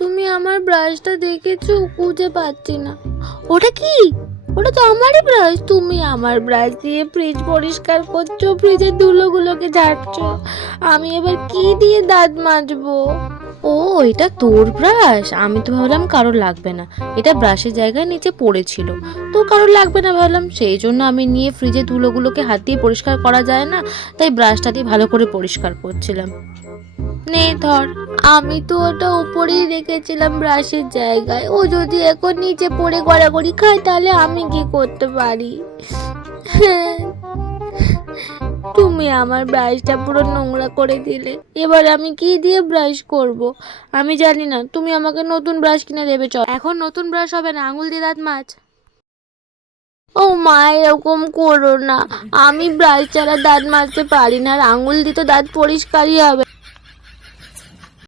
তুমি আমার ব্রাশটা দেখেছো? খুঁজে পাচ্ছি না। ওটা কি? ওটা তো আমারই ব্রাশ। তুমি আমার ব্রাশ দিয়ে ফ্রিজ পরিষ্কার করছো, ফ্রিজের ধুলোগুলোকে ঝাড়ছো। আমি এবার কি দিয়ে দাঁত মাজবো? ও, এটা তোর ব্রাশ? আমি তো ভাবলাম কারোর লাগবে না। এটা ব্রাশের জায়গায় নিচে পড়েছিল, তো কারোর লাগবে না ভাবলাম, সেই জন্য আমি নিয়ে ফ্রিজের ধুলোগুলোকে হাত দিয়ে পরিষ্কার করা যায় না, তাই ব্রাশটা দিয়ে ভালো করে পরিষ্কার করছিলাম। নে ধর। আমি তো ওটা উপরেই রেখেছিলাম ব্রাশের জায়গায়। ও যদি এখন নিচে পড়ে গড়াগড়ি খায় তাহলে আমি কি করতে পারি? তুমি আমার ব্রাশটা পুরো নোংরা করে দিলে। এবার আমি কি দিয়ে ব্রাশ করব? আমি জানি না। তুমি আমাকে নতুন ব্রাশ কিনে দেবে। চল, এখন নতুন ব্রাশ হবে না, আঙুল দিয়ে দাঁত মাজ। ও মা, এরকম করো না। আমি ব্রাশ ছাড়া দাঁত মাজতে পারি না, আর আঙুল দিয়ে তো দাঁত পরিষ্কারই হবে।